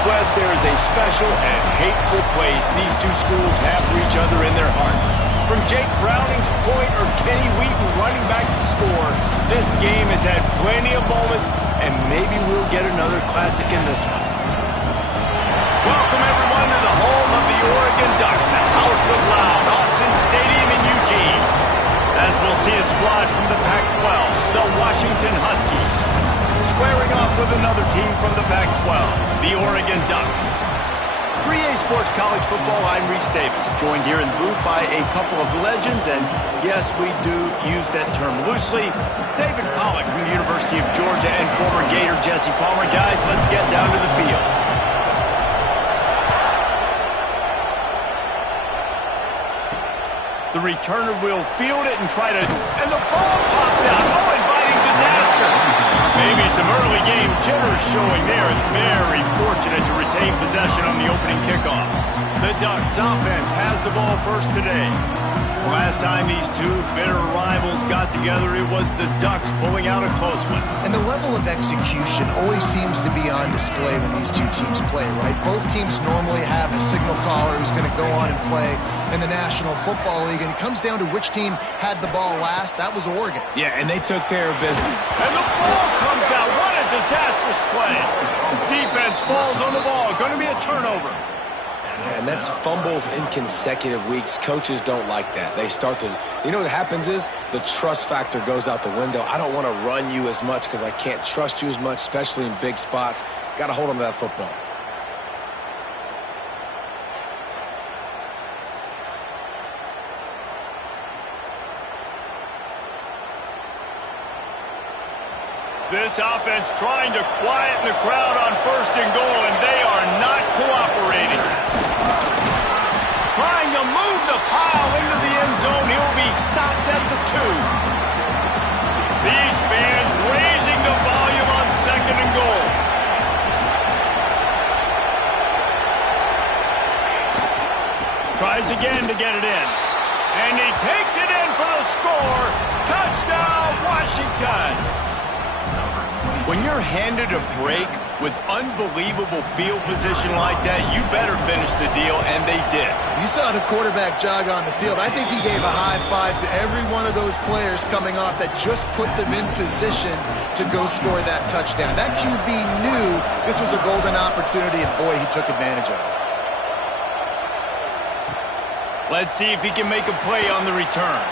Northwest, there is a special and hateful place these two schools have for each other in their hearts. From Jake Browning's point or Kenny Wheaton running back to score, this game has had plenty of moments, and maybe we'll get another classic in this one. Welcome, everyone, to the home of the Oregon Ducks, the House of Loud, Autzen Stadium in Eugene. As we'll see a squad from the Pac-12, the Washington Huskies, squaring off with another team from the Pac-12, the Oregon Ducks. 3A Sports College Football, I'm Reese Davis, joined here in the booth by a couple of legends, and yes, we do use that term loosely. David Pollack from the University of Georgia and former Gator Jesse Palmer. Guys, let's get down to the field. The returner will field it and try to... And the ball pops out. Oh, inviting disaster. Maybe some early game jitters showing there. Very fortunate to retain possession on the opening kickoff. The Ducks offense has the ball first today. The last time these two bitter rivals got together, it was the Ducks pulling out a close one. And the level of execution always seems to be on display when these two teams play, right? Both teams normally have a signal caller who's going to go on and play in the National Football League, and it comes down to which team had the ball last. That was Oregon. Yeah, and they took care of business. And the ball comes out. What a disastrous play. Defense falls on the ball. Going to be a turnover. Yeah, and that's fumbles in consecutive weeks. Coaches don't like that. They start to, you know what happens is the trust factor goes out the window. I don't want to run you as much because I can't trust you as much, especially in big spots. Got to hold on to that football. This offense trying to quieten the crowd on first and goal, and they are not cooperating. Trying to move the pile into the end zone. He'll be stopped at the 2. These fans raising the volume on second and goal. Tries again to get it in. And he takes it in for the score. Touchdown, Washington. When you're handed a break with unbelievable field position like that, you better finish the deal, and they did. You saw the quarterback jog on the field. I think he gave a high five to every one of those players coming off that just put them in position to go score that touchdown. That QB knew this was a golden opportunity, and boy, he took advantage of it. Let's see if he can make a play on the return.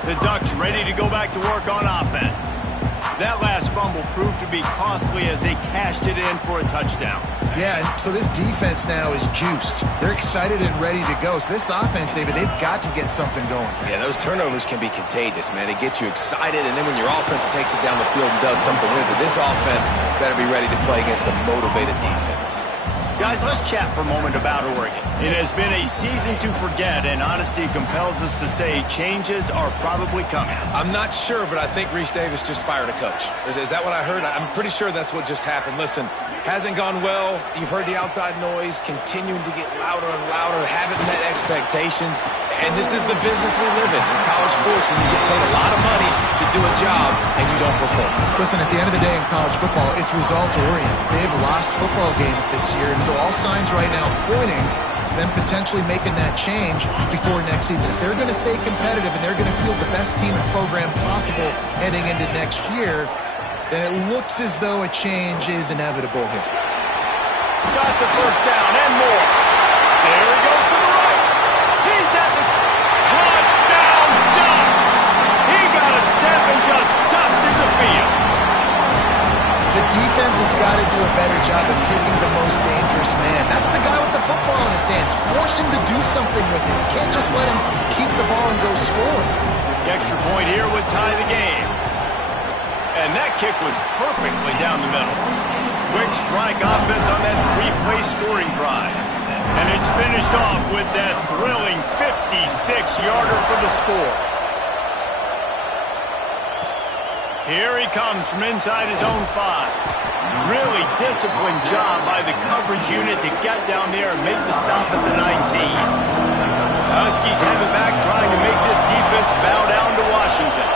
The Ducks ready to go back to work on offense. That last fumble proved to be costly as they cashed it in for a touchdown. Yeah, so this defense now is juiced. They're excited and ready to go. So this offense, David, they've got to get something going. Yeah, those turnovers can be contagious, man. They get you excited, and then when your offense takes it down the field and does something with it, this offense better be ready to play against a motivated defense. Guys, let's chat for a moment about Oregon. It has been a season to forget, and honesty compels us to say changes are probably coming. I'm not sure, but I think Reese Davis just fired a coach. Is that what I heard? I'm pretty sure that's what just happened. Listen, hasn't gone well. You've heard the outside noise continuing to get louder and louder, haven't met expectations, and this is the business we live in college sports, when you get paid a lot of money to do a job and you don't perform. Listen, at the end of the day in college football, it's results oriented. They've lost football games this year, and so all signs right now pointing to them potentially making that change before next season. If they're going to stay competitive and they're going to field the best team and program possible heading into next year, then it looks as though a change is inevitable here. Got the first down and more. There he goes to the right. He's at the touchdown, Ducks. He got a step and just dusted the field. The defense has got to do a better job of taking the most dangerous man. That's the guy with the football in his hands. Force him to do something with it. You can't just let him keep the ball and go score. The extra point here would tie the game. And that kick was perfectly down the middle. Quick strike offense on that 3-play scoring drive. And it's finished off with that thrilling 56-yarder for the score. Here he comes from inside his own 5. Really disciplined job by the coverage unit to get down there and make the stop at the 19. Huskies have it back, trying to make this defense bow down to Washington. Washington.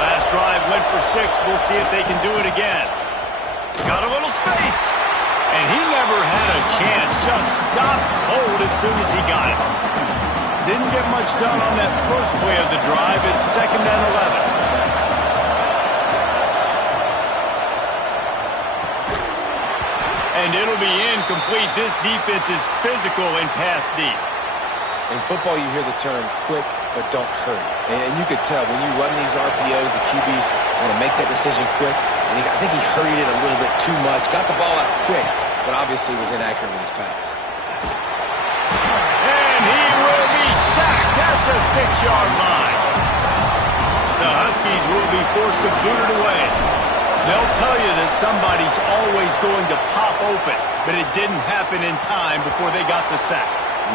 Last drive went for 6. We'll see if they can do it again. Got a little space. And he never had a chance. Just stopped cold as soon as he got it. Didn't get much done on that first play of the drive. It's 2nd and 11. And it'll be incomplete. This defense is physical and pass deep. In football, you hear the term quick, but don't hurry. And you could tell when you run these RPOs, the QBs want to make that decision quick. And I think he hurried it a little bit too much. Got the ball out quick, but obviously was inaccurate with his pass. And he will be sacked at the 6-yard line. The Huskies will be forced to boot it away. They'll tell you that somebody's always going to pop open, but it didn't happen in time before they got the sack.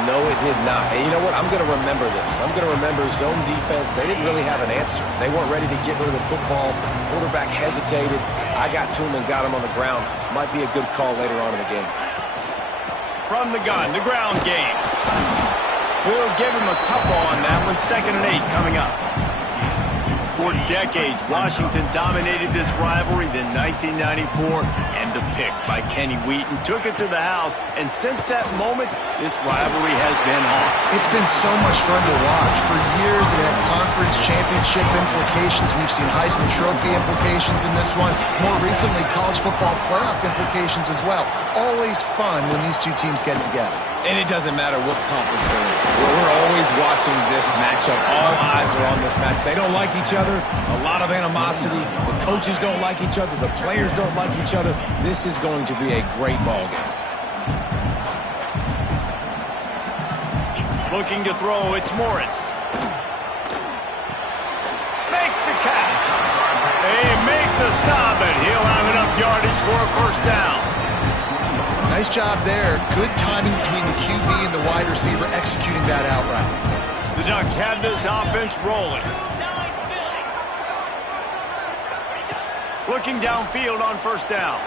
No, it did not. And you know what? I'm going to remember this. I'm going to remember zone defense. They didn't really have an answer. They weren't ready to get rid of the football. Quarterback hesitated. I got to him and got him on the ground. Might be a good call later on in the game. From the gun, the ground game. We'll give him a couple on that one. 2nd and 8 coming up. For decades, Washington dominated this rivalry. Then 1994, and the pick by Kenny Wheaton took it to the house. And since that moment, this rivalry has been on. It's been so much fun to watch. For years, it had conference championship implications. We've seen Heisman Trophy implications in this one. More recently, college football playoff implications as well. Always fun when these two teams get together. And it doesn't matter what conference they're in. We're always watching this matchup. All eyes are on this match. They don't like each other. A lot of animosity. The coaches don't like each other. The players don't like each other. This is going to be a great ball game. Looking to throw, it's Morris. Makes the catch. They make the stop, and he'll have enough yardage for a first down. Nice job there. Good timing between the QB and the wide receiver executing that out route. The Ducks have this offense rolling. Looking downfield on first down.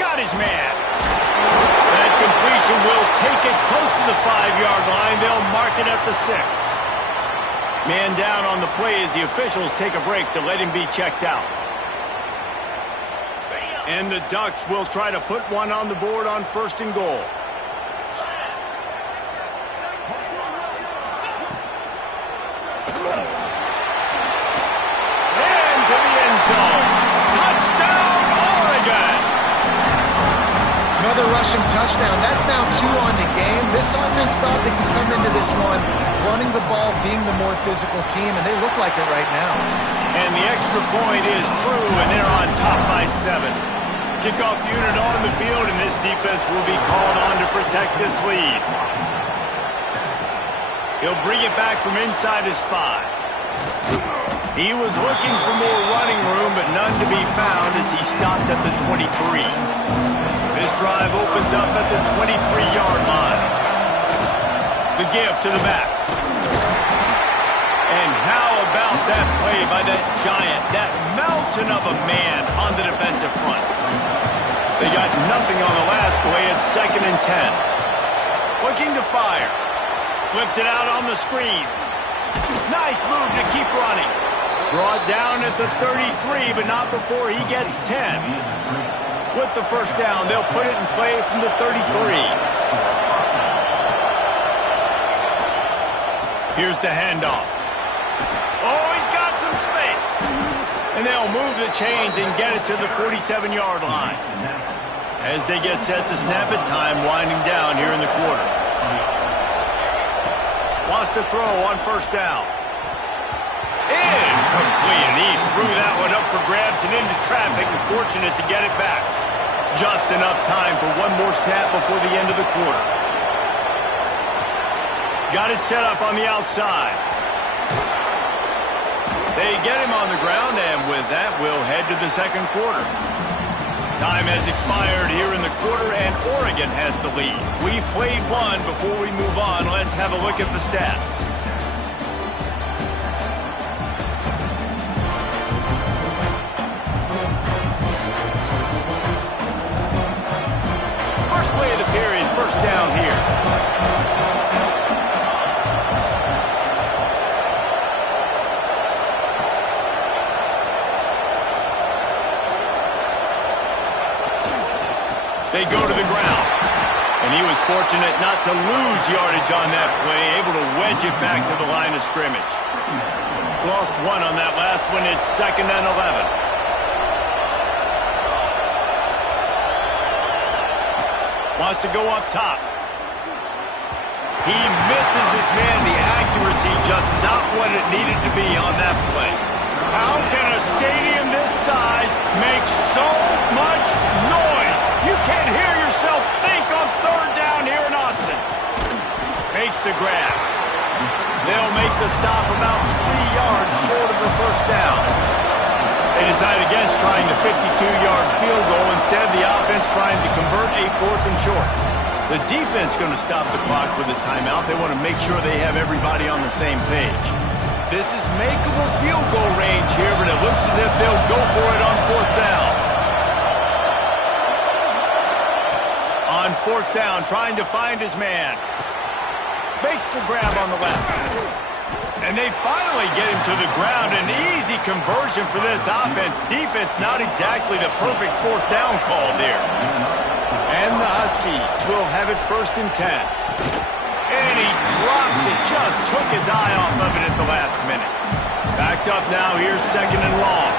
Got his man. That completion will take it close to the 5-yard line. They'll mark it at the 6. Man down on the play as the officials take a break to let him be checked out. And the Ducks will try to put one on the board on 1st and goal. And to the end zone. Touchdown, Oregon! Another rushing touchdown. That's now 2 on the game. This offense thought they could come into this one running the ball, being the more physical team, and they look like it right now. And the extra point is true, and they're on top by 7. Kickoff unit on the field, and this defense will be called on to protect this lead. He'll bring it back from inside his 5. He was looking for more running room, but none to be found as he stopped at the 23. This drive opens up at the 23-yard line. The give to the back. And how about that play by that giant, that mountain of a man on the defensive front? They got nothing on the last play. It's 2nd and 10. Looking to fire. Flips it out on the screen. Nice move to keep running. Brought down at the 33, but not before he gets 10. With the first down, they'll put it in play from the 33. Here's the handoff. Oh, he's got some space. And they'll move the chains and get it to the 47-yard line. As they get set to snap it, time winding down here in the quarter. Wants to throw on first down. Incomplete. And he threw that one up for grabs and into traffic, and fortunate to get it back. Just enough time for one more snap before the end of the quarter. Got it set up on the outside. They get him on the ground, and with that, we'll head to the second quarter. Time has expired here in the quarter, and Oregon has the lead. We've played one. Before we move on, let's have a look at the stats. First play of the period, first down here. They go to the ground. And he was fortunate not to lose yardage on that play, able to wedge it back to the line of scrimmage. Lost one on that last one. It's 2nd and 11. Wants to go up top. He misses his man. The accuracy just not what it needed to be on that play. How can a stadium this size make so much noise? You can't hear yourself think on 3rd down here in Austin. Makes the grab. They'll make the stop about 3 yards short of the 1st down. They decide against trying the 52-yard field goal. Instead, the offense trying to convert a 4th and short. The defense going to stop the clock with a timeout. They want to make sure they have everybody on the same page. This is makeable field goal range here, but it looks as if they'll go for it on 4th down. On 4th down, trying to find his man. Makes the grab on the left. And they finally get him to the ground. An easy conversion for this offense. Defense not exactly the perfect 4th down call there. And the Huskies will have it 1st and 10. And he drops it. Just took his eye off of it at the last minute. Backed up now. Here's 2nd and long.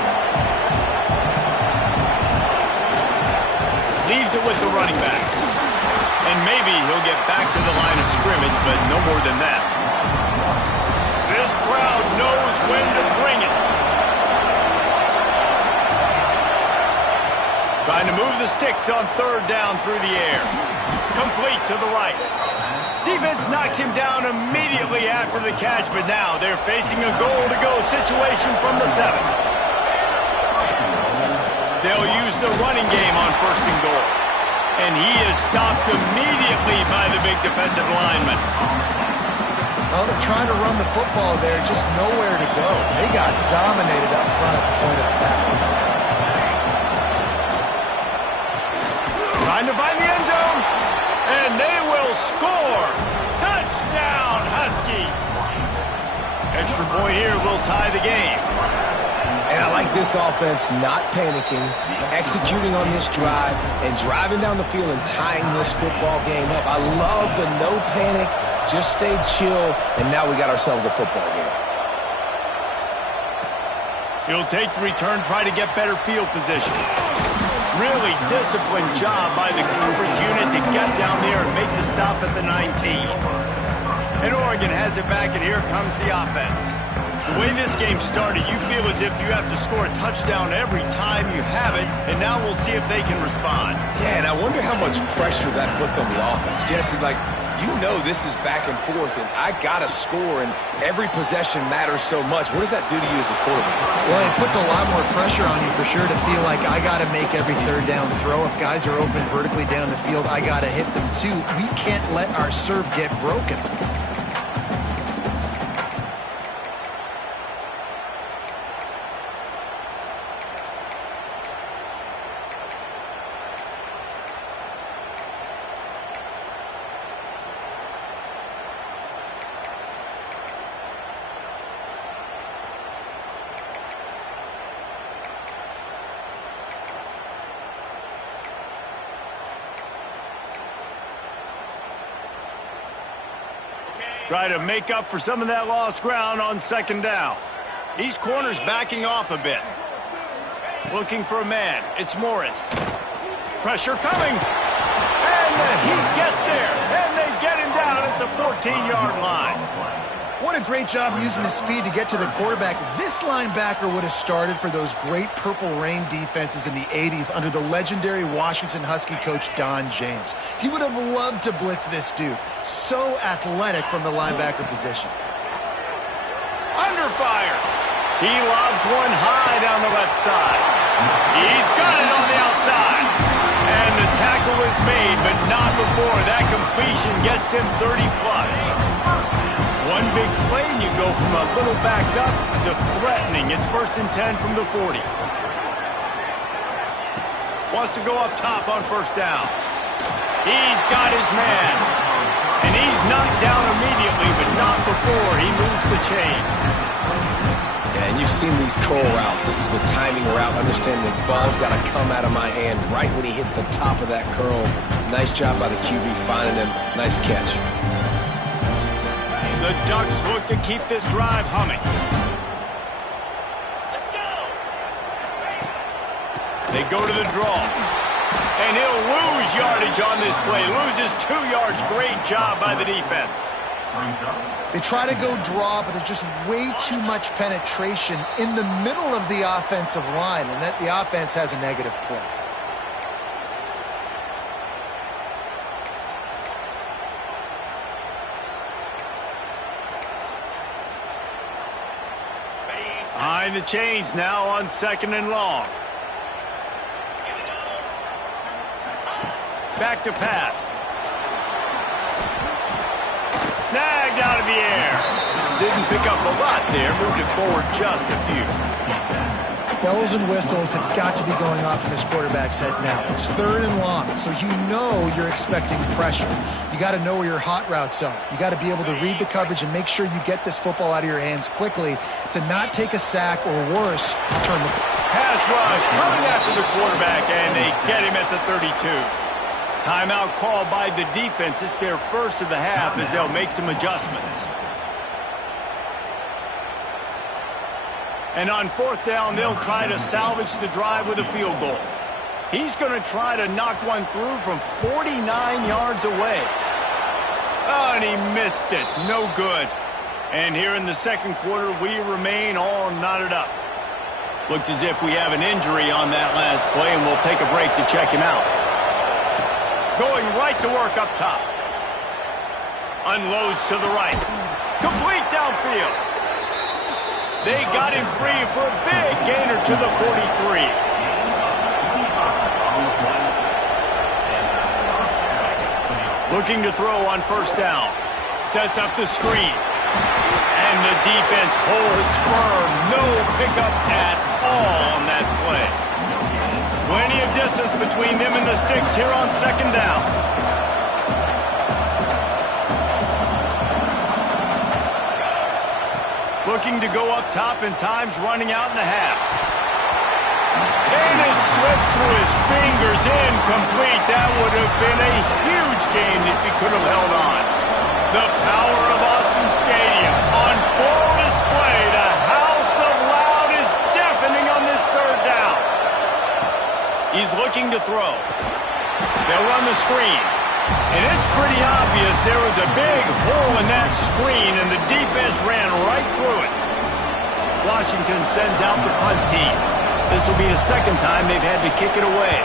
Leaves it with the running back. And maybe he'll get back to the line of scrimmage, but no more than that. This crowd knows when to bring it. Trying to move the sticks on 3rd down through the air. Complete to the right. Defense knocks him down immediately after the catch, but now they're facing a goal-to-go situation from the 7. They'll use the running game on 1st and goal. And he is stopped immediately by the big defensive lineman. Well, they're trying to run the football there, just nowhere to go. They got dominated up front at the point of attack. Trying to find the end zone, and they will score. Touchdown, Huskies. Extra point here will tie the game. And I like this offense not panicking, executing on this drive, and driving down the field and tying this football game up. I love the no panic, just stay chill, and now we got ourselves a football game. He'll take the return, try to get better field position. Really disciplined job by the coverage unit to get down there and make the stop at the 19. And Oregon has it back, and here comes the offense. The way this game started, you feel as if you have to score a touchdown every time you have it, and now we'll see if they can respond. Yeah, and I wonder how much pressure that puts on the offense. Jesse, like, you know this is back and forth, and I got to score, and every possession matters so much. What does that do to you as a quarterback? Well, it puts a lot more pressure on you for sure to feel like I got to make every 3rd down throw. If guys are open vertically down the field, I got to hit them too. We can't let our serve get broken. Try to make up for some of that lost ground on 2nd down. These corners backing off a bit. Looking for a man. It's Morris. Pressure coming. And the Heat gets there. And they get him down at the 14-yard line. What a great job using his speed to get to the quarterback. This linebacker would have started for those great Purple Rain defenses in the 80s under the legendary Washington Husky coach Don James. He would have loved to blitz this dude. So athletic from the linebacker position. Under fire. He lobs one high down the left side. He's got it on the outside. And the tackle is made, but not before. That completion gets him 30-plus. One big play, and you go from a little backed up to threatening. It's 1st and 10 from the 40. Wants to go up top on 1st down. He's got his man. And he's knocked down immediately, but not before he moves the chains. Yeah, And you've seen these curl routes. This is a timing route. Understand the ball's got to come out of my hand right when he hits the top of that curl. Nice job by the QB finding him. Nice catch. The Ducks look to keep this drive humming. Let's go. They go to the draw. And he'll lose yardage on this play. Loses 2 yards. Great job by the defense. They try to go draw, but there's just way too much penetration in the middle of the offensive line, and that the offense has a negative play. Behind the chains now on 2nd and long. Back to pass. Snagged out of the air. Didn't pick up a lot there. Moved it forward just a few. Bells and whistles have got to be going off in this quarterback's head now. It's 3rd and long, so you know you're expecting pressure. You got to know where your hot routes are. You got to be able to read the coverage and make sure you get this football out of your hands quickly to not take a sack or worse, turn the Pass rush coming after the quarterback, and they get him at the 32. Timeout called by the defense. It's their first of the half as they'll make some adjustments. And on 4th down, they'll try to salvage the drive with a field goal. He's going to try to knock one through from 49 yards away. Oh, and he missed it. No good. And here in the 2nd quarter, we remain all knotted up. Looks as if we have an injury on that last play, and we'll take a break to check him out. Going right to work up top. Unloads to the right. Complete downfield. They got him free for a big gainer to the 43. Looking to throw on 1st down. Sets up the screen. And the defense holds firm. No pickup at all on that play. Plenty of distance between them and the sticks here on 2nd down. Looking to go up top, and time's running out in the half. And it slips through his fingers, incomplete. That would have been a huge gain if he could have held on. The power of Austin Stadium on full display. The house of loud is deafening on this 3rd down. He's looking to throw. They'll run the screen. And it's pretty obvious there was a big hole in that screen, and the defense ran right through it. Washington sends out the punt team. This will be the 2nd time they've had to kick it away.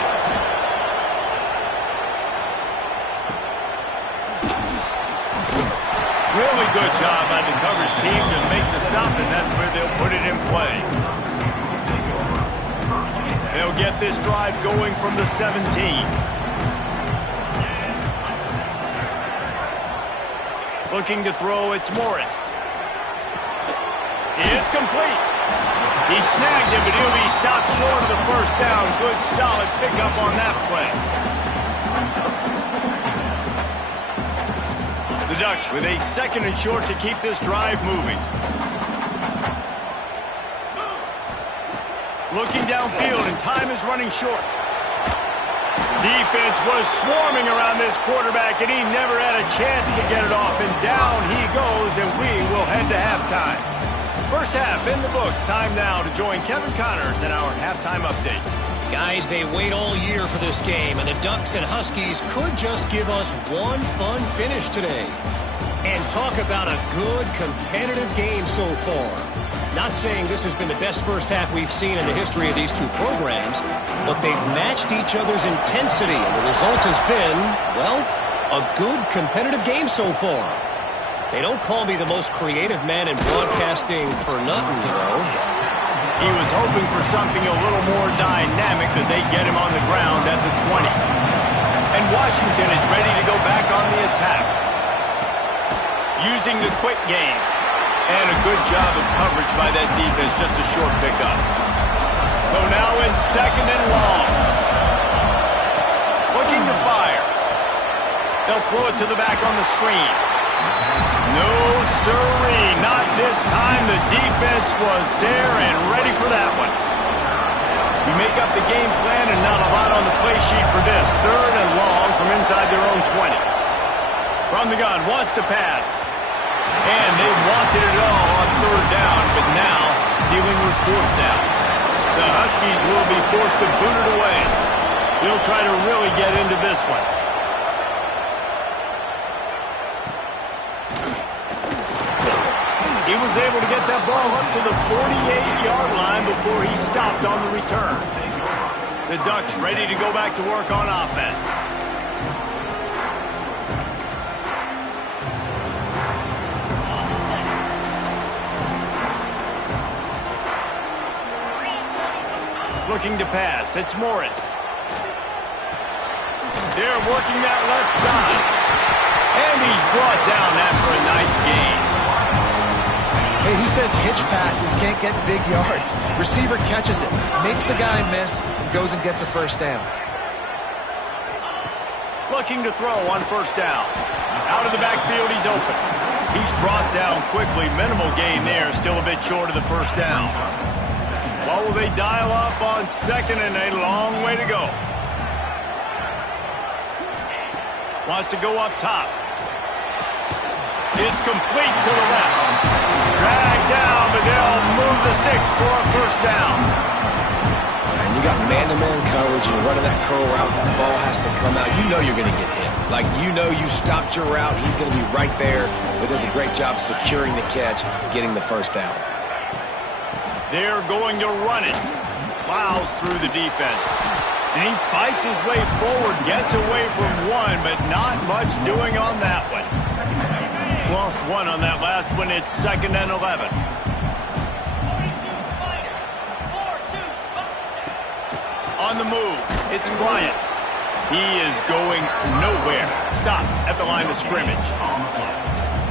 Really good job by the coverage team to make the stop, and that's where they'll put it in play. They'll get this drive going from the 17. Looking to throw, it's Morris. It's complete. He snagged him, but he'll be stopped short of the 1st down. Good, solid pickup on that play. The Ducks with a 2nd and short to keep this drive moving. Looking downfield, and time is running short. Defense was swarming around this quarterback, and he never had a chance to get it off. And down he goes, and we will head to halftime. First half in the books. Time now to join Kevin Connors in our halftime update. Guys, they wait all year for this game, and the Ducks and Huskies could just give us one fun finish today. And talk about a good, competitive game so far. Not saying this has been the best first half we've seen in the history of these two programs, but they've matched each other's intensity, and the result has been, well, a good competitive game so far. They don't call me the most creative man in broadcasting for nothing, you know. He was hoping for something a little more dynamic, but they get him on the ground at the 20. And Washington is ready to go back on the attack. Using the quick game. And a good job of coverage by that defense, just a short pickup. So now in 2nd and long. Looking to fire. They'll throw it to the back on the screen. No, sirree, not this time. The defense was there and ready for that one. You make up the game plan and not a lot on the play sheet for this. 3rd and long from inside their own 20. From the gun, wants to pass. And they wanted it all on 3rd down, but now dealing with 4th down. The Huskies will be forced to boot it away. They'll try to really get into this one. He was able to get that ball up to the 48-yard line before he stopped on the return. The Ducks ready to go back to work on offense. Looking to pass. It's Morris. They're working that left side. And he's brought down after a nice gain. Hey, who says hitch passes can't get big yards? Receiver catches it, makes a guy miss, and goes and gets a 1st down. Looking to throw on 1st down. Out of the backfield, he's open. He's brought down quickly. Minimal gain there, still a bit short of the 1st down. What will they dial up on 2nd and a long way to go? Wants to go up top. It's complete to the left. Drag down, but they'll move the sticks for a 1st down. And you got man-to-man coverage, and you're running that curl route. That ball has to come out. You know you're going to get hit. Like, you know you stopped your route. He's going to be right there, but does a great job securing the catch, getting the 1st down. They're going to run it. Plows through the defense. And he fights his way forward, gets away from one, but not much doing on that one. Lost one on that last one. It's 2nd and 11. On the move, it's Bryant. He is going nowhere. Stop at the line of scrimmage.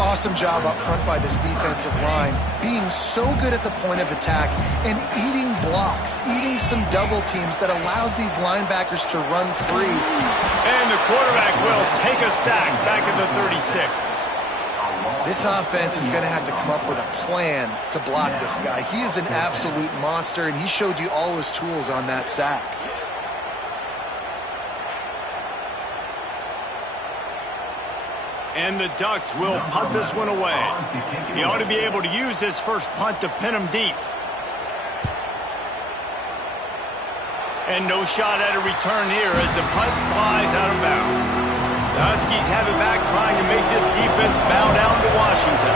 Awesome job up front by this defensive line, being so good at the point of attack and eating blocks, eating some double teams that allows these linebackers to run free. And the quarterback will take a sack back at the 36. This offense is going to have to come up with a plan to block this guy. He is an absolute monster, and he showed you all his tools on that sack. And the Ducks will punt this one away. He ought to be able to use his first punt to pin him deep. And no shot at a return here as the punt flies out of bounds. The Huskies have it back, trying to make this defense bow down to Washington.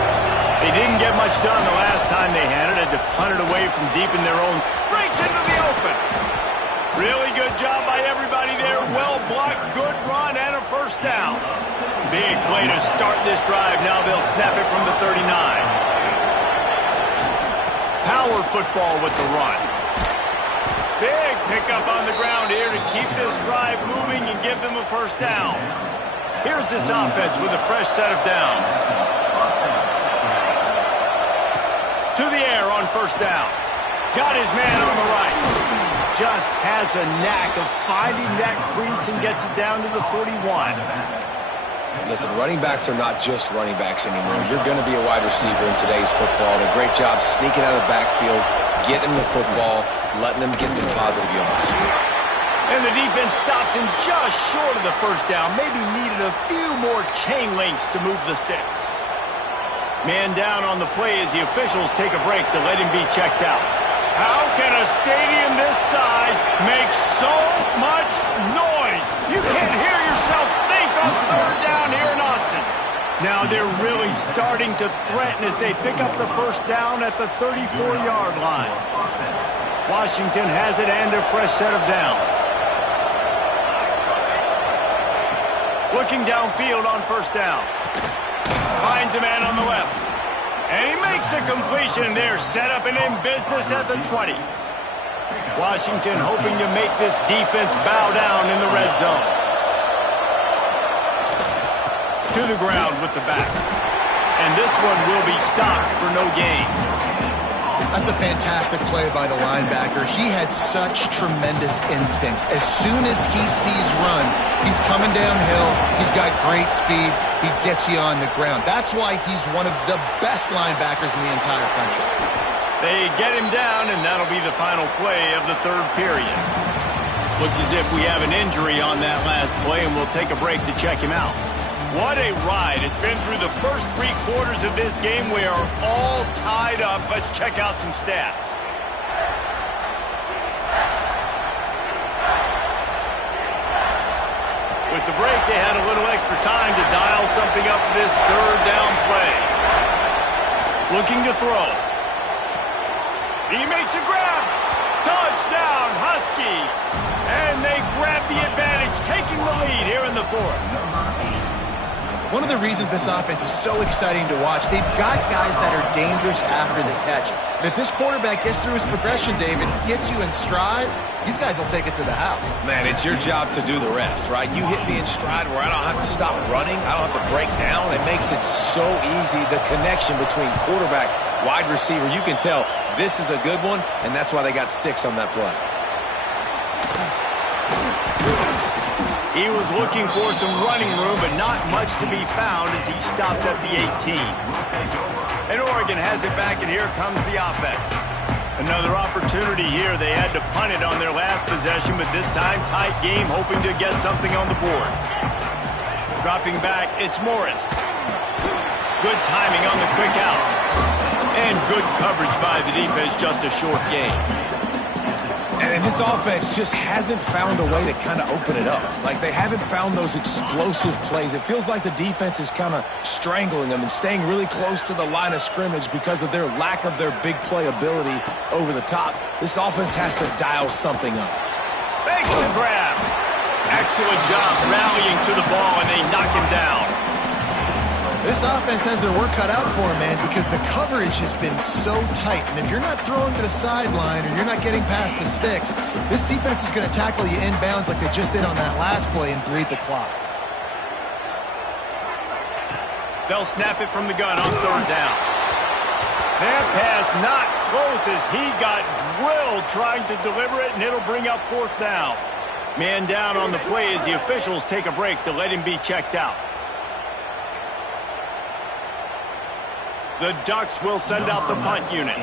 They didn't get much done the last time they had it. Had to punt it away from deep in their own. Breaks into the open. Really good job by everybody there. Well blocked, good run, and a 1st down. Big play to start this drive. Now they'll snap it from the 39. Power football with the run. Big pickup on the ground here to keep this drive moving and give them a 1st down. Here's this offense with a fresh set of downs. To the air on 1st down. Got his man on the right. Just has a knack of finding that crease and gets it down to the 41. Listen, running backs are not just running backs anymore. You're going to be a wide receiver in today's football. And a great job sneaking out of the backfield, getting the football, letting them get some positive yards. And the defense stops him just short of the 1st down. Maybe needed a few more chain links to move the sticks. Man down on the play as the officials take a break to let him be checked out. How can a stadium this size make so much noise? You can't hear yourself think on 3rd down here in Austin. Now they're really starting to threaten as they pick up the 1st down at the 34-yard line. Washington has it and a fresh set of downs. Looking downfield on 1st down. Finds a man on the left. And he makes a completion there, set up and in business at the 20. Washington hoping to make this defense bow down in the red zone. To the ground with the back. And this one will be stopped for no gain. That's a fantastic play by the linebacker. He has such tremendous instincts. As soon as he sees run, he's coming downhill. He's got great speed. He gets you on the ground. That's why he's one of the best linebackers in the entire country. They get him down, and that'll be the final play of the third period. Looks as if we have an injury on that last play, and we'll take a break to check him out. What a ride. It's been through the first 3 quarters of this game. We are all tied up. Let's check out some stats. With the break, they had a little extra time to dial something up for this third down play. Looking to throw. He makes a grab. Touchdown, Huskies. And they grab the advantage, taking the lead here in the fourth. One of the reasons this offense is so exciting to watch, they've got guys that are dangerous after the catch. And if this quarterback gets through his progression, David, hits you in stride, these guys will take it to the house. Man, it's your job to do the rest, right? You hit me in stride where I don't have to stop running. I don't have to break down. It makes it so easy. The connection between quarterback, wide receiver, you can tell this is a good one, and that's why they got 6 on that play. He was looking for some running room, but not much to be found as he stopped at the 18. And Oregon has it back, and here comes the offense. Another opportunity here. They had to punt it on their last possession, but this time tight game, hoping to get something on the board. Dropping back, it's Morris. Good timing on the quick out. And good coverage by the defense, just a short game. And this offense just hasn't found a way to kind of open it up. Like, they haven't found those explosive plays. It feels like the defense is kind of strangling them and staying really close to the line of scrimmage because of their lack of their big play ability over the top. This offense has to dial something up. Makes the grab. Excellent job rallying to the ball, and they knock him down. This offense has their work cut out for them, man, because the coverage has been so tight. And if you're not throwing to the sideline or you're not getting past the sticks, this defense is going to tackle you inbounds like they just did on that last play and bleed the clock. They'll snap it from the gun on third down. That pass not close as he got drilled trying to deliver it, and it'll bring up fourth down. Man down on the play as the officials take a break to let him be checked out. The Ducks will send out the punt unit.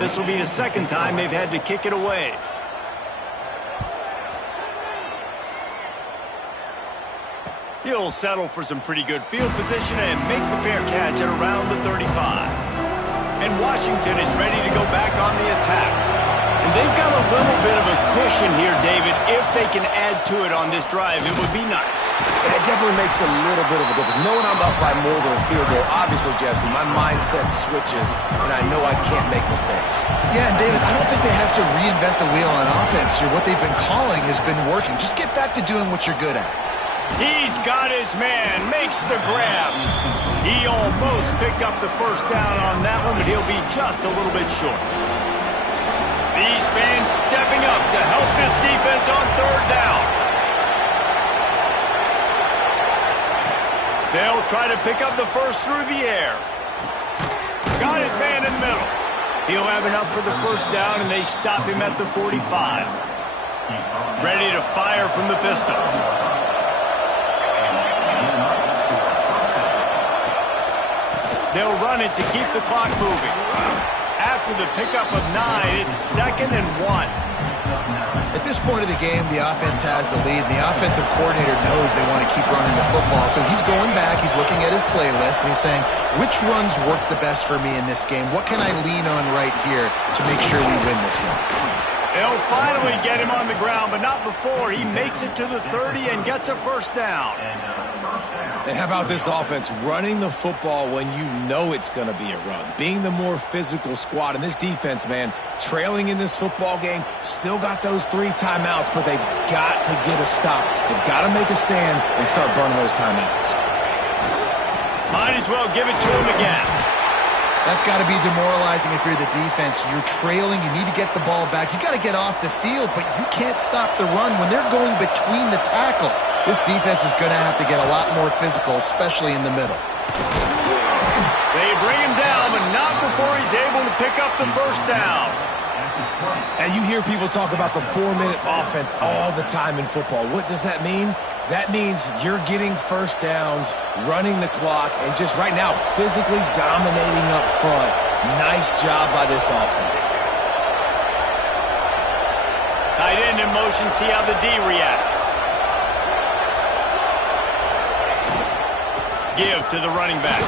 This will be the second time they've had to kick it away. He'll settle for some pretty good field position and make the fair catch at around the 35. And Washington is ready to go back on the attack. And they've got a little bit of a cushion here, David. If they can add to it on this drive, it would be nice. It definitely makes a little bit of a difference. Knowing I'm up by more than a field goal, obviously, Jesse, my mindset switches, and I know I can't make mistakes. Yeah, and David, I don't think they have to reinvent the wheel on offense here. What they've been calling has been working. Just get back to doing what you're good at. He's got his man, makes the grab. He almost picked up the first down on that one, but he'll be just a little bit short. These fans stepping up to help this defense on third down. They'll try to pick up the first through the air. Got his man in the middle. He'll have enough for the first down, and they stop him at the 45. Ready to fire from the pistol. They'll run it to keep the clock moving. After the pickup of 9, it's 2nd and 1. At this point of the game, the offense has the lead. The offensive coordinator knows they want to keep running the football. So he's going back, he's looking at his playlist, and he's saying, which runs work the best for me in this game? What can I lean on right here to make sure we win this one? They'll finally get him on the ground, but not before he makes it to the 30 and gets a first down. And how about this offense running the football when you know it's going to be a run? Being the more physical squad. And this defense, man, trailing in this football game, still got those 3 timeouts, but they've got to get a stop. They've got to make a stand and start burning those timeouts. Might as well give it to him again. That's got to be demoralizing if you're the defense. You're trailing. You need to get the ball back. You got to get off the field, but you can't stop the run when they're going between the tackles. This defense is going to have to get a lot more physical, especially in the middle. They bring him down, but not before he he's able to pick up the first down. And you hear people talk about the 4-minute offense all the time in football. What does that mean? That means you're getting first downs, running the clock, and just right now physically dominating up front. Nice job by this offense. Tight end in motion, see how the D reacts. Give to the running back.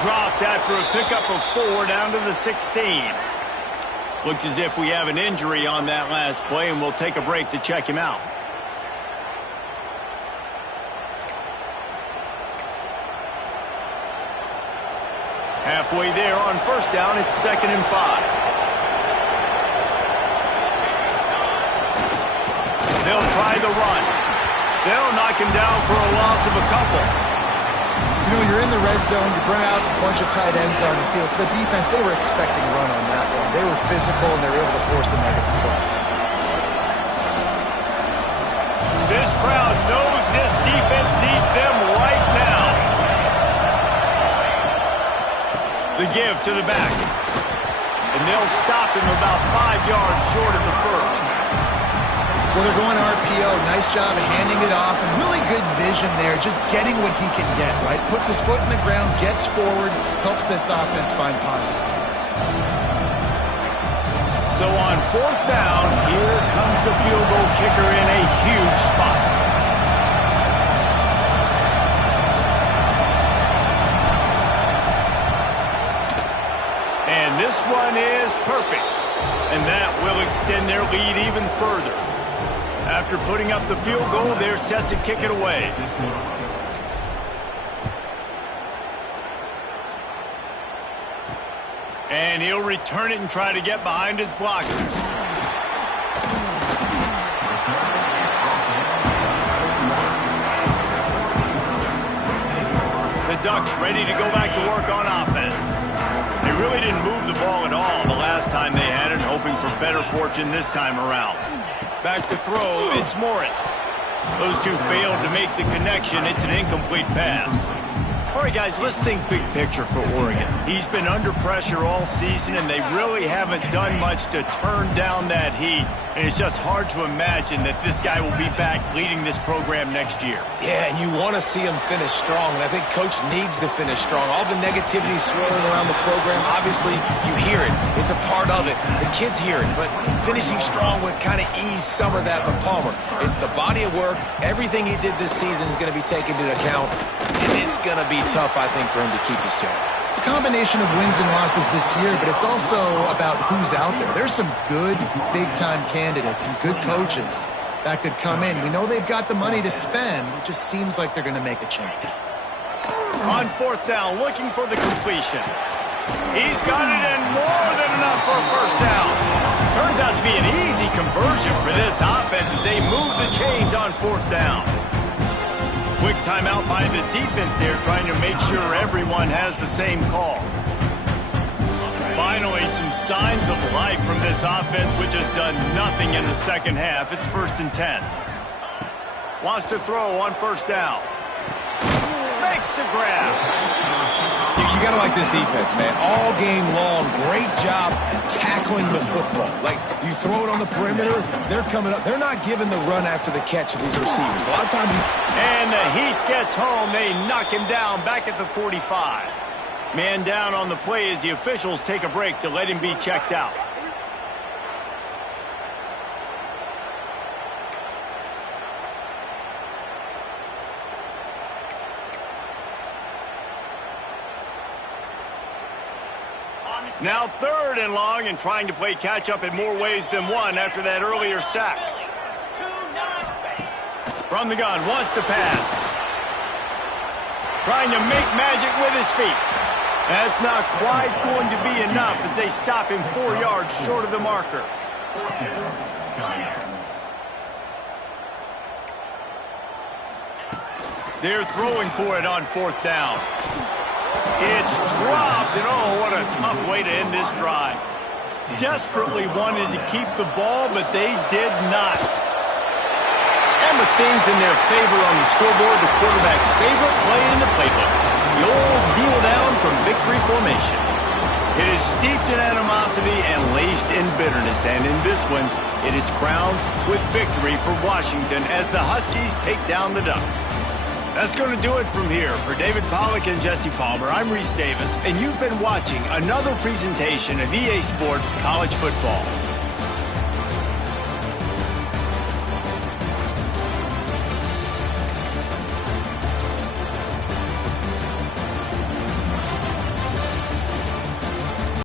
Dropped after a pickup of 4 down to the 16. Looks as if we have an injury on that last play, and we'll take a break to check him out. Halfway there on first down, it's 2nd and 5. They'll try the run. They'll knock him down for a loss of a couple. You know, you're in the red zone, you bring out a bunch of tight ends on the field. So the defense, they were expecting run on that one. They were physical, and they were able to force the negative play. This crowd knows this defense needs them right now. The give to the back. And they'll stop him about 5 yards short of the first. Well, they're going RPO. Nice job of handing it off, and really good vision there, just getting what he can get, right? Puts his foot in the ground, gets forward, helps this offense find positive points. So on 4th down, here comes the field goal kicker in a huge spot. And this one is perfect. And that will extend their lead even further. After putting up the field goal, they're set to kick it away. And he'll return it and try to get behind his blockers. The Ducks ready to go back to work on offense. They really didn't move the ball at all the last time they had it, hoping for better fortune this time around. Back to throw, it's Morris. Those two failed to make the connection. It's an incomplete pass. All right, guys, let's think big picture for Oregon. He's been under pressure all season, and they really haven't done much to turn down that heat. And it's just hard to imagine that this guy will be back leading this program next year. Yeah, and you want to see him finish strong, and I think Coach needs to finish strong. All the negativity swirling around the program, obviously, you hear it. It's a part of it. The kids hear it, but finishing strong would kind of ease some of that with Palmer. It's the body of work. Everything he did this season is going to be taken into account, and it's going to be tough, I think, for him to keep his job. It's a combination of wins and losses this year, but it's also about who's out there. There's some good big-time candidates, some good coaches that could come in. We know they've got the money to spend. It just seems like they're going to make a change. On 4th down, looking for the completion. He's got it, and more than enough for a first down. Turns out to be an easy conversion for this offense as they move the chains on 4th down. Quick timeout by the defense there, trying to make sure everyone has the same call. Finally, some signs of life from this offense, which has done nothing in the second half. It's 1st and 10. Wants to throw on 1st down. Makes the grab. You got to like this defense, man. All game long, great job tackling the football. Like, you throw it on the perimeter, they're coming up. They're not giving the run after the catch to these receivers. A lot of times. And the Heat gets home. They knock him down back at the 45. Man down on the play as the officials take a break to let him be checked out. Now 3rd and long, and trying to play catch-up in more ways than one after that earlier sack. From the gun, wants to pass. Trying to make magic with his feet. That's not quite going to be enough as they stop him 4 yards short of the marker. They're throwing for it on 4th down. It's dropped, and oh, what a tough way to end this drive. Desperately wanted to keep the ball, but they did not. And with things in their favor on the scoreboard, the quarterback's favorite play in the playbook. The old kneel down from victory formation. It is steeped in animosity and laced in bitterness, and in this one, it is crowned with victory for Washington as the Huskies take down the Ducks. That's going to do it from here. For David Pollack and Jesse Palmer, I'm Reese Davis, and you've been watching another presentation of EA Sports College Football.